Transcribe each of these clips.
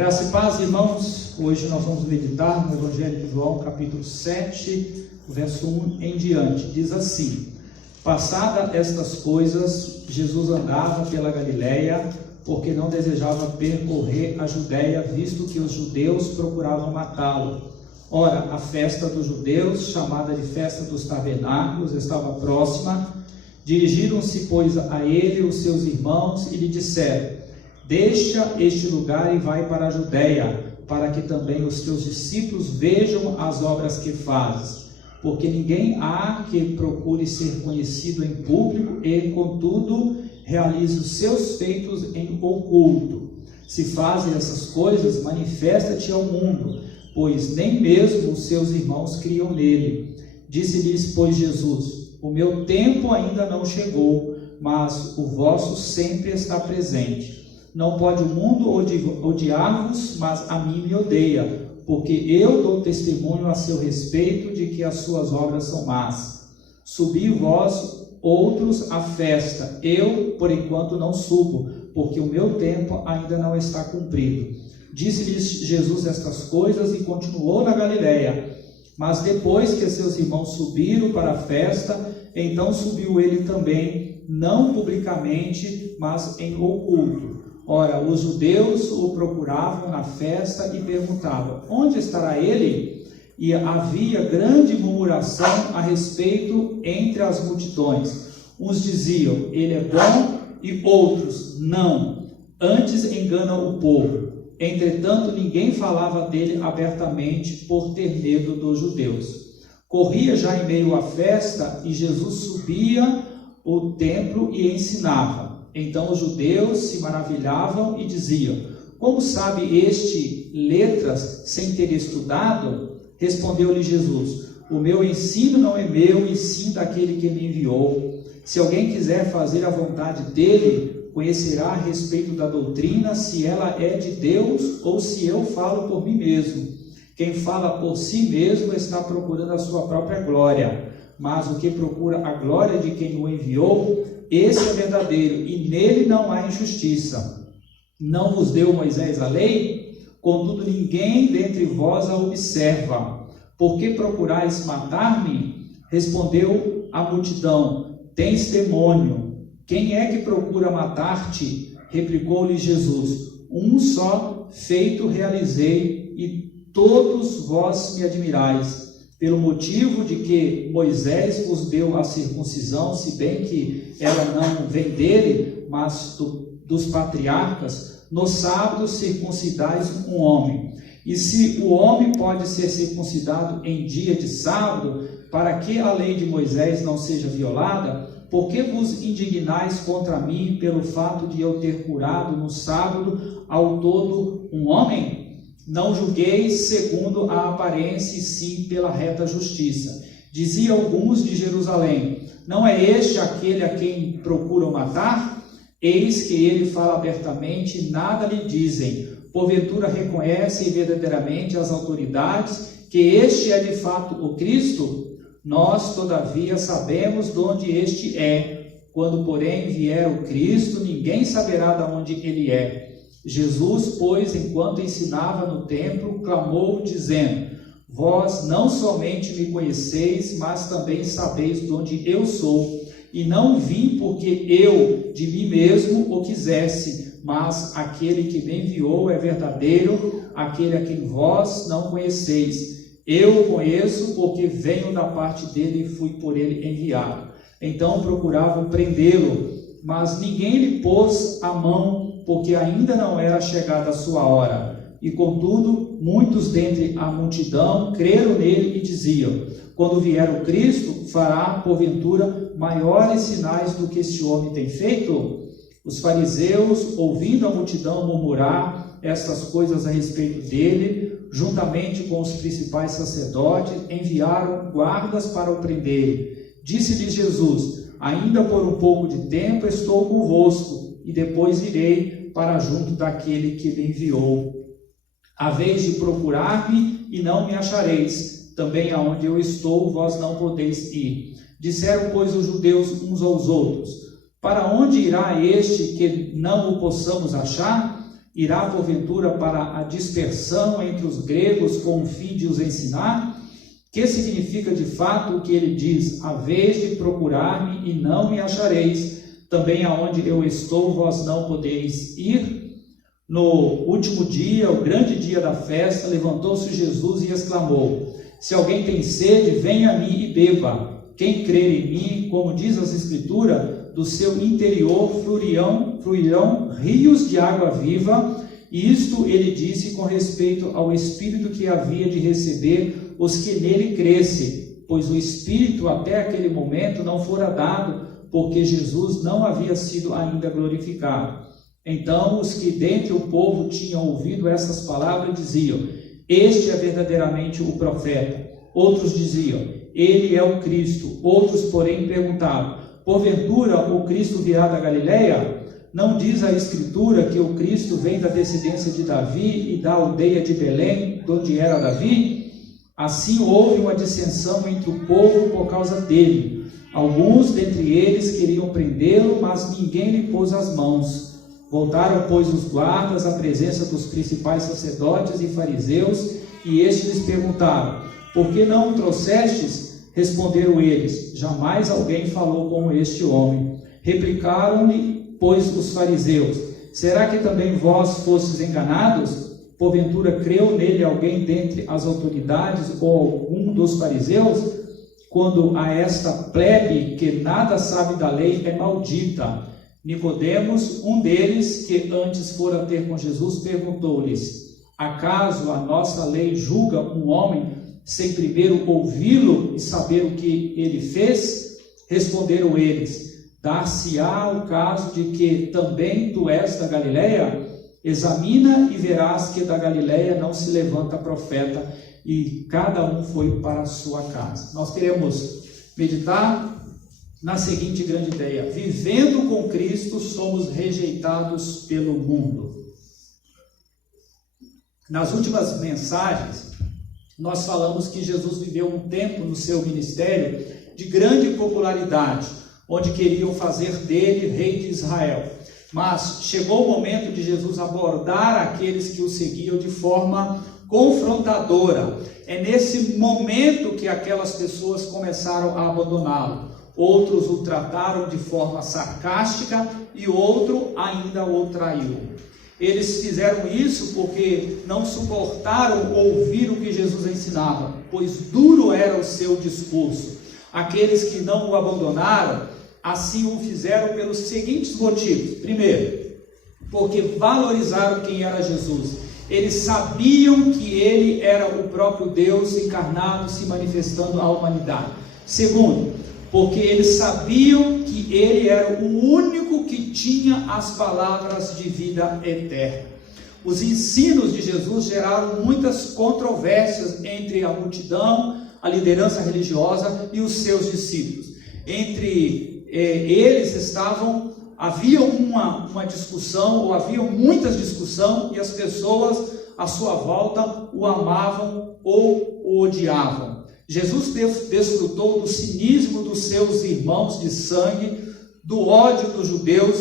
Graça e paz, irmãos. Hoje nós vamos meditar no Evangelho de João, capítulo 7, verso 1 em diante. Diz assim: Passada estas coisas, Jesus andava pela Galileia, porque não desejava percorrer a Judéia, visto que os judeus procuravam matá-lo. Ora, a festa dos judeus, chamada de festa dos tabernáculos, estava próxima. Dirigiram-se, pois, a ele os seus irmãos e lhe disseram: Deixa este lugar e vai para a Judéia, para que também os teus discípulos vejam as obras que fazes. Porque ninguém há que procure ser conhecido em público e, contudo, realize os seus feitos em oculto. Se fazes essas coisas, manifesta-te ao mundo, pois nem mesmo os seus irmãos criam nele. Disse-lhes, pois, Jesus: O meu tempo ainda não chegou, mas o vosso sempre está presente. Não pode o mundo odiar-vos, mas a mim me odeia, porque eu dou testemunho a seu respeito de que as suas obras são más. Subi vós outros à festa, eu, por enquanto, não subo, porque o meu tempo ainda não está cumprido. Disse-lhes Jesus estas coisas e continuou na Galileia. Mas depois que seus irmãos subiram para a festa, então subiu ele também, não publicamente, mas em oculto. Ora, os judeus o procuravam na festa e perguntavam: Onde estará ele? E havia grande murmuração a respeito entre as multidões. Uns diziam: Ele é bom, e outros: Não, antes engana o povo. Entretanto, ninguém falava dele abertamente por ter medo dos judeus. Corria já em meio à festa, e Jesus subia ao templo e ensinava. Então os judeus se maravilhavam e diziam: Como sabe este letras sem ter estudado? Respondeu-lhe Jesus: O meu ensino não é meu, e sim daquele que me enviou. Se alguém quiser fazer a vontade dele, conhecerá a respeito da doutrina, se ela é de Deus ou se eu falo por mim mesmo. Quem fala por si mesmo está procurando a sua própria glória, mas o que procura a glória de quem o enviou, esse é verdadeiro, e nele não há injustiça. Não vos deu Moisés a lei? Contudo, ninguém dentre vós a observa. Por que procurais matar-me? Respondeu a multidão: Tens demônio. Quem é que procura matar-te? Replicou-lhe Jesus: Um só feito realizei, e todos vós me admirais. Pelo motivo de que Moisés vos deu a circuncisão, se bem que ela não vem dele, mas dos patriarcas, no sábado circuncidais um homem. E se o homem pode ser circuncidado em dia de sábado, para que a lei de Moisés não seja violada, por que vos indignais contra mim pelo fato de eu ter curado no sábado ao todo um homem? Não julgueis segundo a aparência, e sim pela reta justiça. Dizia alguns de Jerusalém: Não é este aquele a quem procuram matar? Eis que ele fala abertamente, nada lhe dizem. Porventura reconhecem verdadeiramente as autoridades que este é de fato o Cristo? Nós, todavia, sabemos de onde este é. Quando, porém, vier o Cristo, ninguém saberá de onde ele é. Jesus, pois, enquanto ensinava no templo, clamou, dizendo: Vós não somente me conheceis, mas também sabeis de onde eu sou. E não vim porque eu de mim mesmo o quisesse, mas aquele que me enviou é verdadeiro, aquele a quem vós não conheceis. Eu o conheço porque venho da parte dele e fui por ele enviado. Então procuravam prendê-lo, mas ninguém lhe pôs a mão, porque ainda não era chegada a sua hora. E contudo, muitos dentre a multidão creram nele e diziam: Quando vier o Cristo, fará, porventura, maiores sinais do que este homem tem feito? Os fariseus, ouvindo a multidão murmurar estas coisas a respeito dele, juntamente com os principais sacerdotes, enviaram guardas para o prender. Disse-lhes Jesus: Ainda por um pouco de tempo estou convosco, e depois irei para junto daquele que me enviou. Haveis de procurar-me e não me achareis. Também aonde eu estou, vós não podeis ir. Disseram, pois, os judeus uns aos outros: Para onde irá este que não o possamos achar? Irá porventura para a dispersão entre os gregos com o fim de os ensinar? Que significa de fato o que ele diz: a vez de procurar-me e não me achareis, também aonde eu estou vós não podeis ir? No último dia, o grande dia da festa, levantou-se Jesus e exclamou: se alguém tem sede, venha a mim e beba. Quem crer em mim, como diz as Escrituras, do seu interior fluirão rios de água viva. E isto ele disse com respeito ao Espírito que havia de receber os que nele crescem, pois o Espírito até aquele momento não fora dado, porque Jesus não havia sido ainda glorificado. Então os que dentre o povo tinham ouvido essas palavras diziam: este é verdadeiramente o profeta. Outros diziam: ele é o Cristo. Outros, porém, perguntavam: porventura o Cristo virá da Galileia? Não diz a Escritura que o Cristo vem da descendência de Davi e da aldeia de Belém, de onde era Davi? Assim houve uma dissensão entre o povo por causa dele. Alguns dentre eles queriam prendê-lo, mas ninguém lhe pôs as mãos. Voltaram, pois, os guardas à presença dos principais sacerdotes e fariseus, e estes lhes perguntaram: por que não o trouxestes? Responderam eles: jamais alguém falou como este homem. Replicaram-lhe, pois, os fariseus: será que também vós fostes enganados? Porventura creu nele alguém dentre as autoridades ou algum dos fariseus? Quando a esta plebe que nada sabe da lei é maldita. Nicodemos, um deles, que antes fora ter com Jesus, perguntou-lhes: acaso a nossa lei julga um homem sem primeiro ouvi-lo e saber o que ele fez? Responderam eles: dar-se-á o caso de que também tu és da Galileia? Examina e verás que da Galileia não se levanta profeta. E cada um foi para a sua casa. Nós queremos meditar na seguinte grande ideia: vivendo com Cristo, somos rejeitados pelo mundo. Nas últimas mensagens, nós falamos que Jesus viveu um tempo no seu ministério de grande popularidade, onde queriam fazer dele rei de Israel. Mas chegou o momento de Jesus abordar aqueles que o seguiam de forma confrontadora. É nesse momento que aquelas pessoas começaram a abandoná-lo. Outros o trataram de forma sarcástica e outro ainda o traiu. Eles fizeram isso porque não suportaram ouvir o que Jesus ensinava, pois duro era o seu discurso. Aqueles que não o abandonaram, assim o fizeram pelos seguintes motivos. Primeiro, porque valorizaram quem era Jesus. Eles sabiam que ele era o próprio Deus encarnado, se manifestando à humanidade. Segundo, porque eles sabiam que ele era o único que tinha as palavras de vida eterna. Os ensinos de Jesus geraram muitas controvérsias entre a multidão, a liderança religiosa e os seus discípulos. Entre eles havia uma discussão, ou havia muitas discussões, e as pessoas à sua volta o amavam ou o odiavam. Jesus desfrutou do cinismo dos seus irmãos de sangue, do ódio dos judeus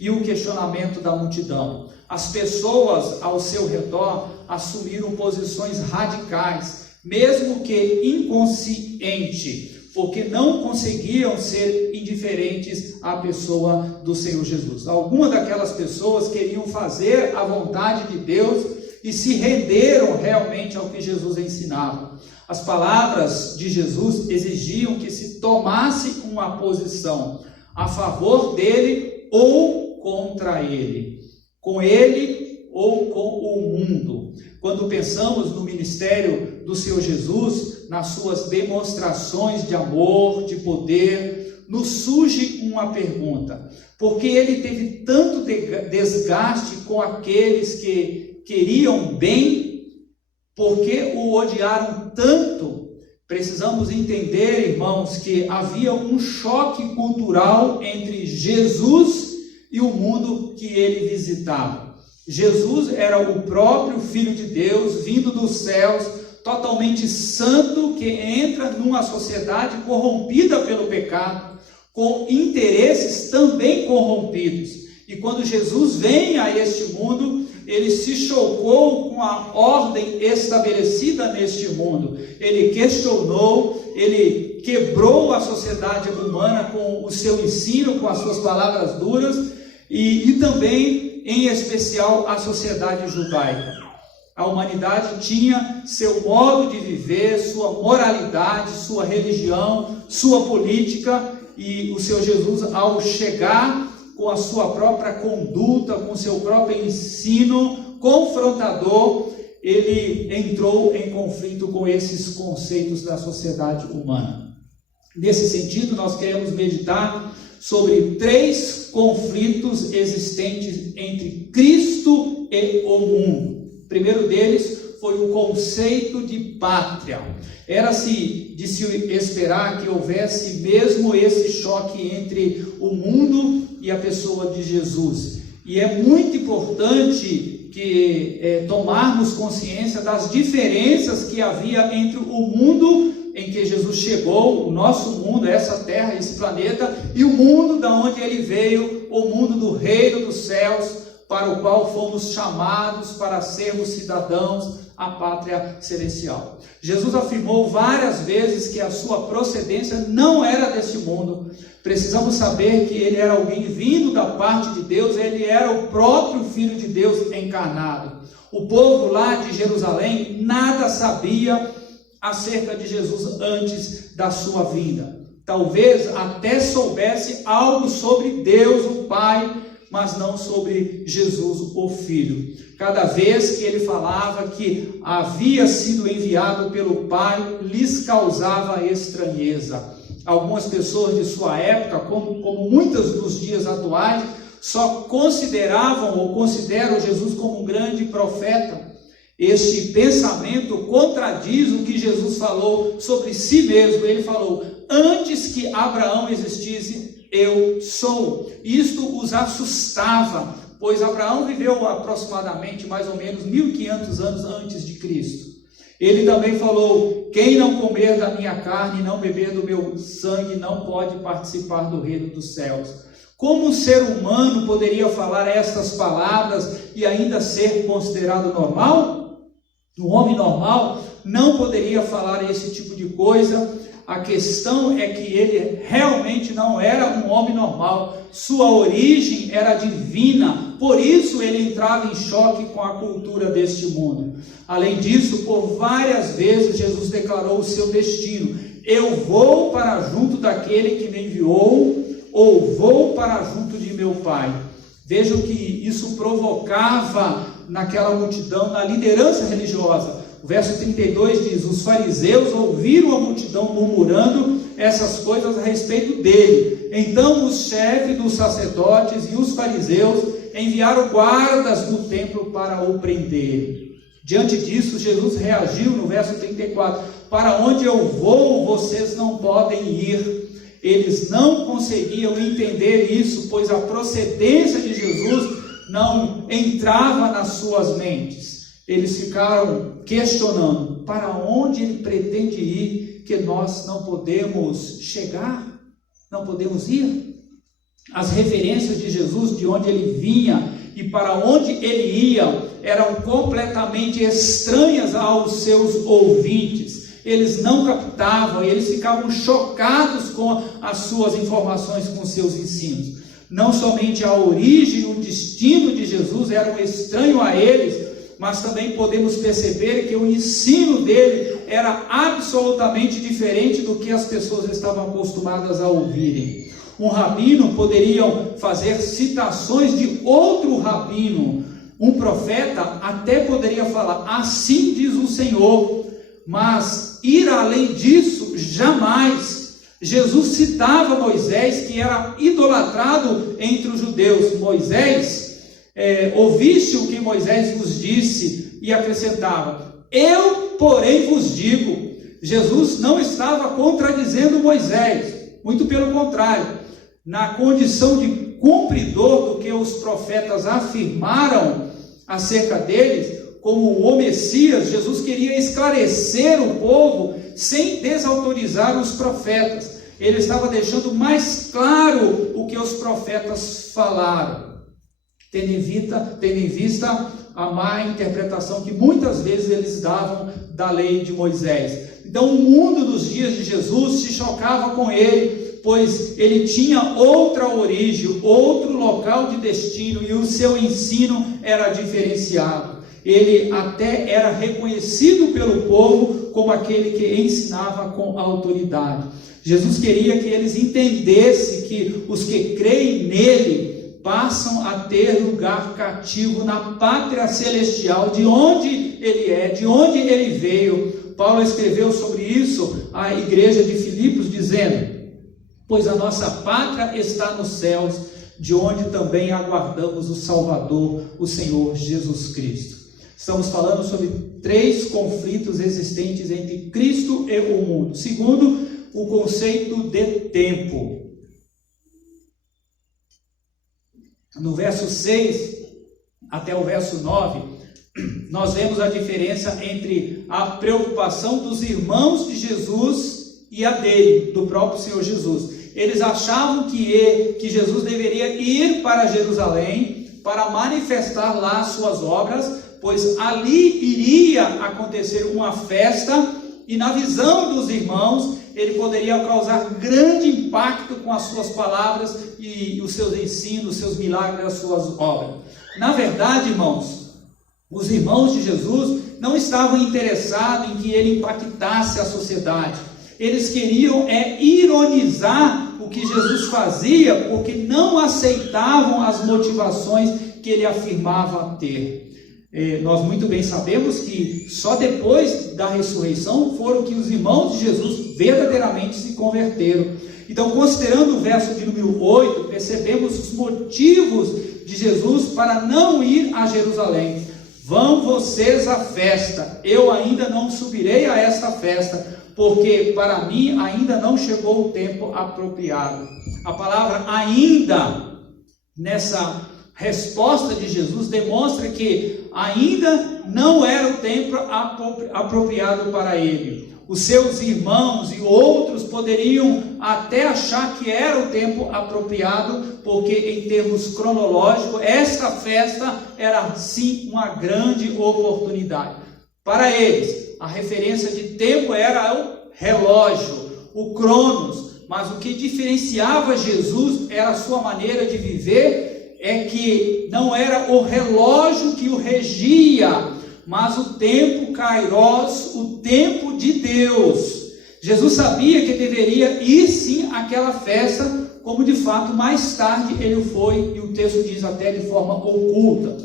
e o questionamento da multidão. As pessoas ao seu redor assumiram posições radicais, mesmo que inconsciente, porque não conseguiam ser indiferentes à pessoa do Senhor Jesus. Algumas daquelas pessoas queriam fazer a vontade de Deus e se renderam realmente ao que Jesus ensinava. As palavras de Jesus exigiam que se tomasse uma posição a favor dele ou contra ele, com ele ou com o mundo. Quando pensamos no ministério do Senhor Jesus, nas suas demonstrações de amor, de poder, nos surge uma pergunta: por que ele teve tanto desgaste com aqueles que queriam bem? Por que o odiaram tanto? Precisamos entender, irmãos, que havia um choque cultural entre Jesus e o mundo que ele visitava. Jesus era o próprio Filho de Deus, vindo dos céus, totalmente santo, que entra numa sociedade corrompida pelo pecado, com interesses também corrompidos. E quando Jesus vem a este mundo, ele se chocou com a ordem estabelecida neste mundo. Ele questionou, ele quebrou a sociedade humana com o seu ensino, com as suas palavras duras, e também, em especial, a sociedade judaica. A humanidade tinha seu modo de viver, sua moralidade, sua religião, sua política, e o Senhor Jesus, ao chegar com a sua própria conduta, com o seu próprio ensino confrontador, ele entrou em conflito com esses conceitos da sociedade humana. Nesse sentido, nós queremos meditar sobre 3 conflitos existentes entre Cristo e o mundo. O primeiro deles foi o conceito de pátria. Era-se de se esperar que houvesse mesmo esse choque entre o mundo e a pessoa de Jesus. E é muito importante que tomarmos consciência das diferenças que havia entre o mundo em que Jesus chegou, o nosso mundo, essa terra, esse planeta, e o mundo da onde ele veio, o mundo do reino dos céus, para o qual fomos chamados para sermos cidadãos, a pátria celestial. Jesus afirmou várias vezes que a sua procedência não era deste mundo. Precisamos saber que ele era alguém vindo da parte de Deus, ele era o próprio Filho de Deus encarnado. O povo lá de Jerusalém nada sabia acerca de Jesus antes da sua vinda. Talvez até soubesse algo sobre Deus, o Pai, mas não sobre Jesus, o Filho. Cada vez que ele falava que havia sido enviado pelo Pai, lhes causava estranheza. Algumas pessoas de sua época, como muitas dos dias atuais, só consideravam ou consideram Jesus como um grande profeta. Este pensamento contradiz o que Jesus falou sobre si mesmo. Ele falou: antes que Abraão existisse, eu sou. Isto os assustava, pois Abraão viveu aproximadamente mais ou menos 1500 anos antes de Cristo. Ele também falou: quem não comer da minha carne e não beber do meu sangue não pode participar do reino dos céus. Como um ser humano poderia falar estas palavras e ainda ser considerado normal? Um homem normal não poderia falar esse tipo de coisa. A questão é que ele realmente não era um homem normal. Sua origem era divina, por isso ele entrava em choque com a cultura deste mundo. Além disso, por várias vezes Jesus declarou o seu destino: eu vou para junto daquele que me enviou, ou vou para junto de meu Pai. Vejam que isso provocava naquela multidão, na liderança religiosa. O verso 32 diz: os fariseus ouviram a multidão murmurando essas coisas a respeito dele. Então os chefes dos sacerdotes e os fariseus enviaram guardas no templo para o prender. Diante disso, Jesus reagiu no verso 34: para onde eu vou, vocês não podem ir. Eles não conseguiam entender isso, pois a procedência de Jesus não entrava nas suas mentes. Eles ficaram questionando: para onde ele pretende ir, que nós não podemos chegar, não podemos ir? As referências de Jesus, de onde ele vinha e para onde ele ia, eram completamente estranhas aos seus ouvintes. Eles não captavam, eles ficavam chocados com as suas informações, com seus ensinos. Não somente a origem e o destino de Jesus eram estranhos a eles, mas também podemos perceber que o ensino dele era absolutamente diferente do que as pessoas estavam acostumadas a ouvirem. Um rabino poderia fazer citações de outro rabino. Um profeta até poderia falar: assim diz o Senhor, mas ir além disso, jamais. Jesus citava Moisés, que era idolatrado entre os judeus. Moisés, ouviste o que Moisés vos disse, e acrescentava: eu, porém, vos digo. Jesus não estava contradizendo Moisés, muito pelo contrário. Na condição de cumpridor do que os profetas afirmaram acerca deles, como o Messias, Jesus queria esclarecer o povo sem desautorizar os profetas. Ele estava deixando mais claro o que os profetas falaram, tendo em vista a má interpretação que muitas vezes eles davam da lei de Moisés. Então o mundo dos dias de Jesus se chocava com ele, pois ele tinha outra origem, outro local de destino, e o seu ensino era diferenciado. Ele até era reconhecido pelo povo como aquele que ensinava com autoridade. Jesus queria que eles entendessem que os que creem nele passam a ter lugar cativo na pátria celestial, de onde ele é, de onde ele veio. Paulo escreveu sobre isso à igreja de Filipos, dizendo: pois a nossa pátria está nos céus, de onde também aguardamos o Salvador, o Senhor Jesus Cristo. Estamos falando sobre 3 conflitos existentes entre Cristo e o mundo. Segundo, o conceito de tempo. No verso 6 até o verso 9, nós vemos a diferença entre a preocupação dos irmãos de Jesus e a dele, do próprio Senhor Jesus. Eles achavam que Jesus deveria ir para Jerusalém para manifestar lá suas obras, pois ali iria acontecer uma festa, e na visão dos irmãos, ele poderia causar grande impacto com as suas palavras e os seus ensinos, os seus milagres, as suas obras. Na verdade, irmãos, os irmãos de Jesus não estavam interessados em que ele impactasse a sociedade. Eles queriam ironizar o que Jesus fazia, porque não aceitavam as motivações que ele afirmava ter. Nós muito bem sabemos que só depois da ressurreição foram que os irmãos de Jesus verdadeiramente se converteram. Então, considerando o verso de número 8, percebemos os motivos de Jesus para não ir a Jerusalém. Vão vocês à festa, eu ainda não subirei a esta festa, porque para mim ainda não chegou o tempo apropriado. A palavra ainda, nessa resposta de Jesus, demonstra que ainda não era o tempo apropriado para ele. Os seus irmãos e outros poderiam até achar que era o tempo apropriado, porque em termos cronológicos, esta festa era sim uma grande oportunidade. Para eles, a referência de tempo era o relógio, o cronos, mas o que diferenciava Jesus era a sua maneira de viver, é que não era o relógio que o regia, mas o tempo kairos, o tempo de Deus. Jesus sabia que deveria ir sim àquela festa, como de fato mais tarde ele foi, e o texto diz até de forma oculta.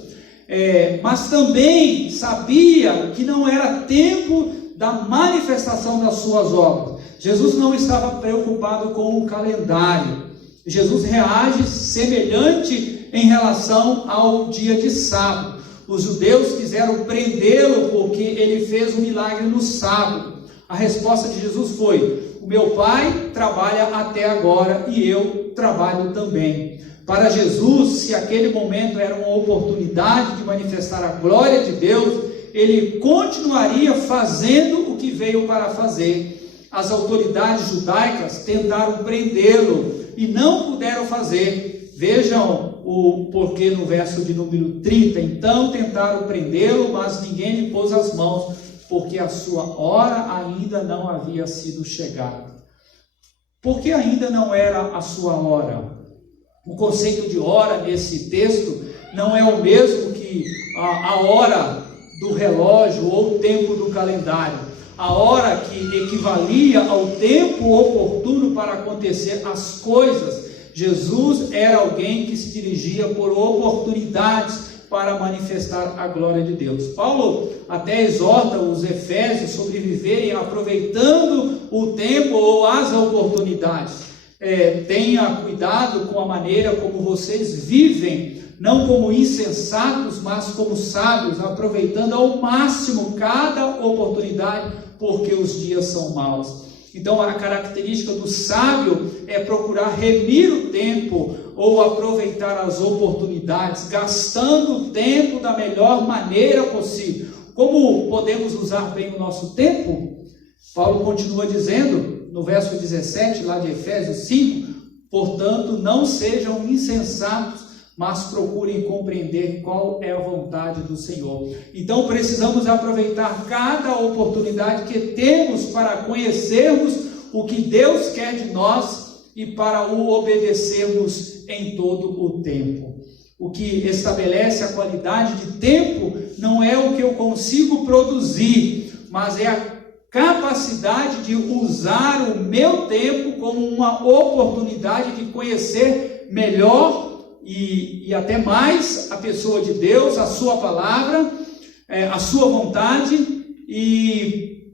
Mas também sabia que não era tempo da manifestação das suas obras. Jesus não estava preocupado com o calendário. Jesus reage semelhante em relação ao dia de sábado. Os judeus quiseram prendê-lo porque ele fez um milagre no sábado. A resposta de Jesus foi: o meu Pai trabalha até agora e eu trabalho também. Para Jesus, se aquele momento era uma oportunidade de manifestar a glória de Deus, ele continuaria fazendo o que veio para fazer. As autoridades judaicas tentaram prendê-lo e não puderam fazer. Vejam o porquê no verso de número 30. Então tentaram prendê-lo, mas ninguém lhe pôs as mãos, porque a sua hora ainda não havia sido chegada. Por que ainda não era a sua hora? O conceito de hora nesse texto não é o mesmo que a hora do relógio ou o tempo do calendário. A hora que equivalia ao tempo oportuno para acontecer as coisas. Jesus era alguém que se dirigia por oportunidades para manifestar a glória de Deus. Paulo até exorta os efésios sobre viverem aproveitando o tempo ou as oportunidades. Tenha cuidado com a maneira como vocês vivem, não como insensatos, mas como sábios, aproveitando ao máximo cada oportunidade, porque os dias são maus. Então a característica do sábio é procurar remir o tempo ou aproveitar as oportunidades, gastando o tempo da melhor maneira possível. Como podemos usar bem o nosso tempo? Paulo continua dizendo, no verso 17, lá de Efésios 5, portanto, não sejam insensatos, mas procurem compreender qual é a vontade do Senhor. Então precisamos aproveitar cada oportunidade que temos para conhecermos o que Deus quer de nós e para o obedecermos em todo o tempo. O que estabelece a qualidade de tempo não é o que eu consigo produzir, mas é a capacidade de usar o meu tempo como uma oportunidade de conhecer melhor e até mais a pessoa de Deus, a sua palavra, a sua vontade e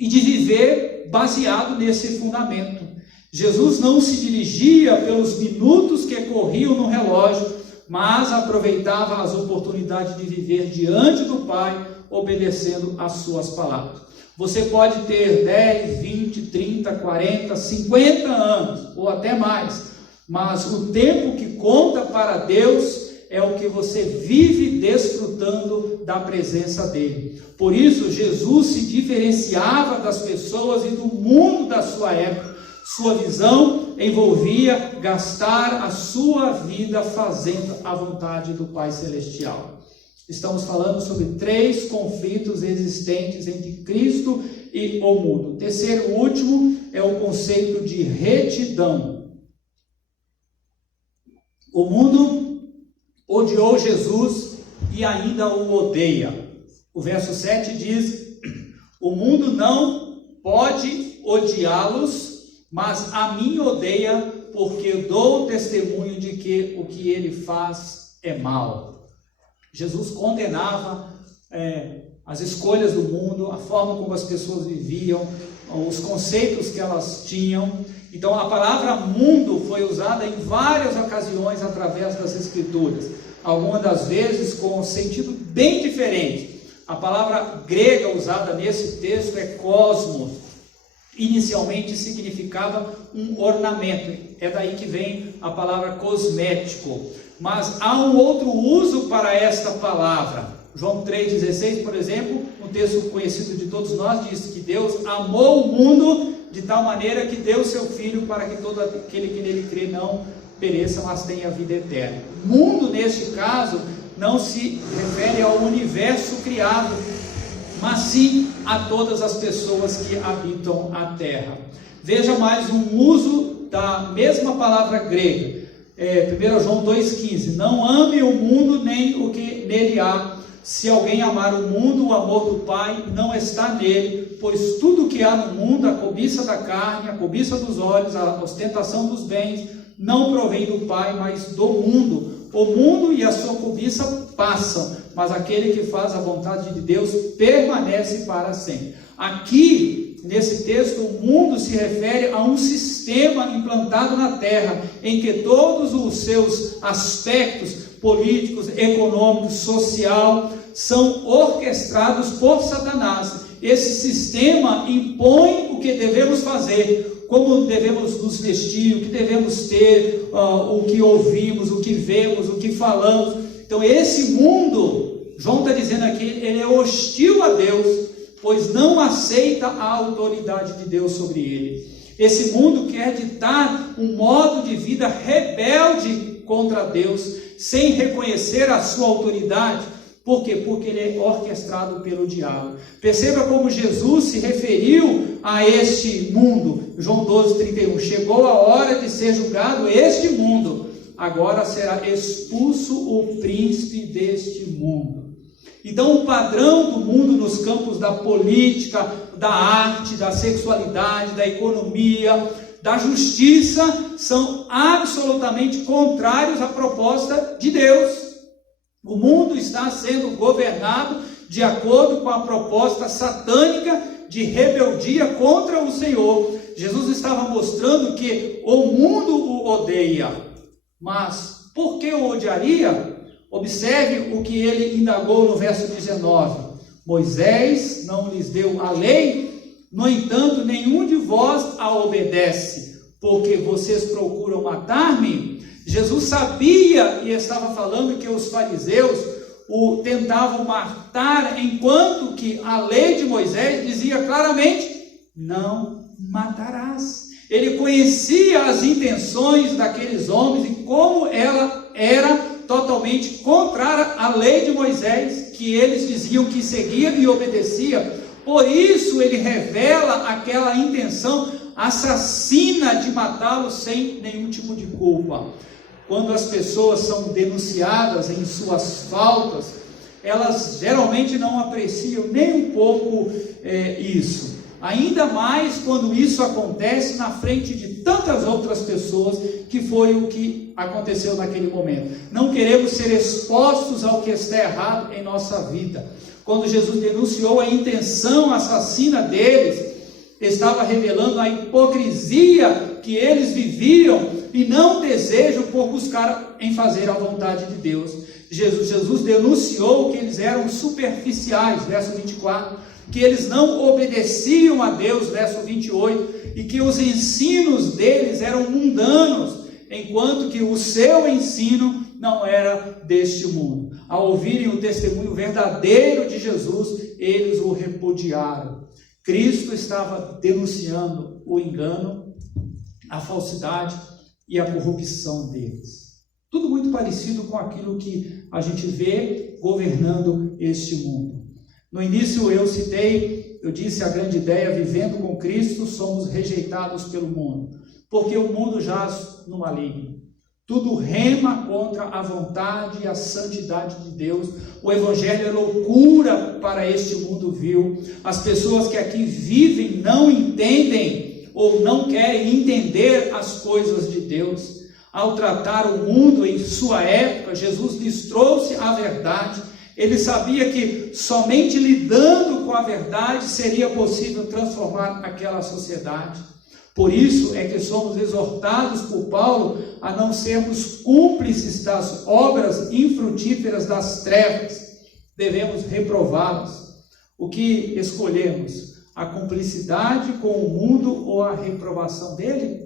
de viver baseado nesse fundamento. Jesus não se dirigia pelos minutos que corriam no relógio, mas aproveitava as oportunidades de viver diante do Pai, obedecendo às suas palavras. Você pode ter 10, 20, 30, 40, 50 anos, ou até mais, mas o tempo que conta para Deus é o que você vive desfrutando da presença dele. Por isso, Jesus se diferenciava das pessoas e do mundo da sua época. Sua visão envolvia gastar a sua vida fazendo a vontade do Pai Celestial. Estamos falando sobre 3 conflitos existentes entre Cristo e o mundo. O terceiro e último é o conceito de retidão. O mundo odiou Jesus e ainda o odeia. O verso 7 diz: o mundo não pode odiá-los, mas a mim odeia, porque dou testemunho de que o que ele faz é mal. Jesus condenava as escolhas do mundo, a forma como as pessoas viviam, os conceitos que elas tinham. Então a palavra mundo foi usada em várias ocasiões através das Escrituras, algumas das vezes com um sentido bem diferente. A palavra grega usada nesse texto é cosmos. Inicialmente significava um ornamento, é daí que vem a palavra cosmético, mas há um outro uso para esta palavra. João 3,16, por exemplo, um texto conhecido de todos nós, diz que Deus amou o mundo de tal maneira que deu seu Filho para que todo aquele que nele crê não pereça, mas tenha vida eterna. Mundo, neste caso, não se refere ao universo criado, mas sim a todas as pessoas que habitam a terra. Veja mais um uso da mesma palavra grega. 1 João 2,15. Não ame o mundo nem o que nele há. Se alguém amar o mundo, o amor do Pai não está nele, pois tudo que há no mundo, a cobiça da carne, a cobiça dos olhos, a ostentação dos bens, não provém do Pai, mas do mundo. O mundo e a sua cobiça passam, mas aquele que faz a vontade de Deus permanece para sempre. Aqui, nesse texto, o mundo se refere a um sistema implantado na terra, em que todos os seus aspectos políticos, econômicos, social, são orquestrados por Satanás. Esse sistema impõe o que devemos fazer, como devemos nos vestir, o que devemos ter, o que ouvimos, o que vemos, o que falamos. Então esse mundo, João está dizendo aqui, ele é hostil a Deus, pois não aceita a autoridade de Deus sobre ele. Esse mundo quer ditar um modo de vida rebelde contra Deus, sem reconhecer a sua autoridade. Por quê? Porque ele é orquestrado pelo diabo. Perceba como Jesus se referiu a este mundo. João 12:31. Chegou a hora de ser julgado este mundo. Agora será expulso o príncipe deste mundo. Então o padrão do mundo nos campos da política, da arte, da sexualidade, da economia, da justiça, são absolutamente contrários à proposta de Deus. O mundo está sendo governado de acordo com a proposta satânica de rebeldia contra o Senhor. Jesus estava mostrando que o mundo o odeia, mas por que o odiaria? Observe o que ele indagou no verso 19. Moisés não lhes deu a lei, no entanto, nenhum de vós a obedece, porque vocês procuram matar-me. Jesus sabia e estava falando que os fariseus o tentavam matar, enquanto que a lei de Moisés dizia claramente: não matarás. Ele conhecia as intenções daqueles homens e como ela era totalmente contrária à lei de Moisés, que eles diziam que seguia e obedecia. Por isso ele revela aquela intenção assassina de matá-lo sem nenhum tipo de culpa. Quando as pessoas são denunciadas em suas faltas, elas geralmente não apreciam nem um pouco isso. Ainda mais quando isso acontece na frente de tantas outras pessoas, que foi o que aconteceu naquele momento. Não queremos ser expostos ao que está errado em nossa vida. Quando Jesus denunciou a intenção assassina deles, estava revelando a hipocrisia que eles viviam e não desejo por buscar em fazer a vontade de Deus. Jesus denunciou que eles eram superficiais, verso 24, que eles não obedeciam a Deus, verso 28, e que os ensinos deles eram mundanos, enquanto que o seu ensino não era deste mundo. Ao ouvirem o testemunho verdadeiro de Jesus, eles o repudiaram. Cristo estava denunciando o engano, a falsidade e a corrupção deles. Tudo muito parecido com aquilo que a gente vê governando este mundo. No início eu disse a grande ideia: vivendo com Cristo somos rejeitados pelo mundo, porque o mundo jaz no maligno. Tudo rema contra a vontade e a santidade de Deus. O Evangelho é loucura para este mundo vil. As pessoas que aqui vivem não entendem ou não querem entender as coisas de Deus. Ao tratar o mundo em sua época, Jesus lhes trouxe a verdade. Ele sabia que somente lidando com a verdade seria possível transformar aquela sociedade. Por isso é que somos exortados por Paulo a não sermos cúmplices das obras infrutíferas das trevas. Devemos reprová-las. O que escolhemos? A cumplicidade com o mundo ou a reprovação dele?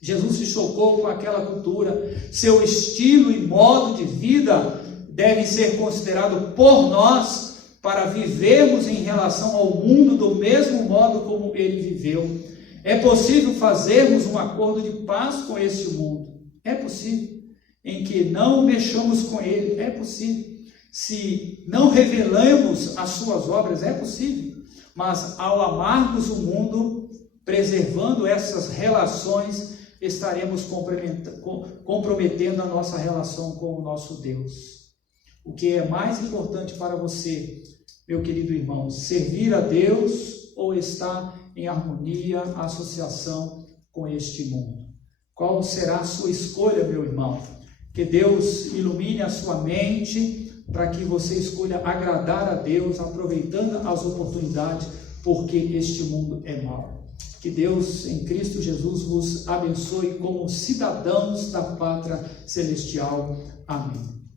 Jesus se chocou com aquela cultura. Seu estilo e modo de vida deve ser considerado por nós para vivermos em relação ao mundo do mesmo modo como ele viveu. É possível fazermos um acordo de paz com este mundo. É possível. Em que não mexamos com ele. É possível. Se não revelamos as suas obras, é possível. Mas ao amarmos o mundo, preservando essas relações, estaremos comprometendo a nossa relação com o nosso Deus. O que é mais importante para você, meu querido irmão? Servir a Deus ou estar em harmonia, associação com este mundo? Qual será a sua escolha, meu irmão? Que Deus ilumine a sua mente para que você escolha agradar a Deus, aproveitando as oportunidades, porque este mundo é mau. Que Deus, em Cristo Jesus, vos abençoe como cidadãos da pátria celestial. Amém.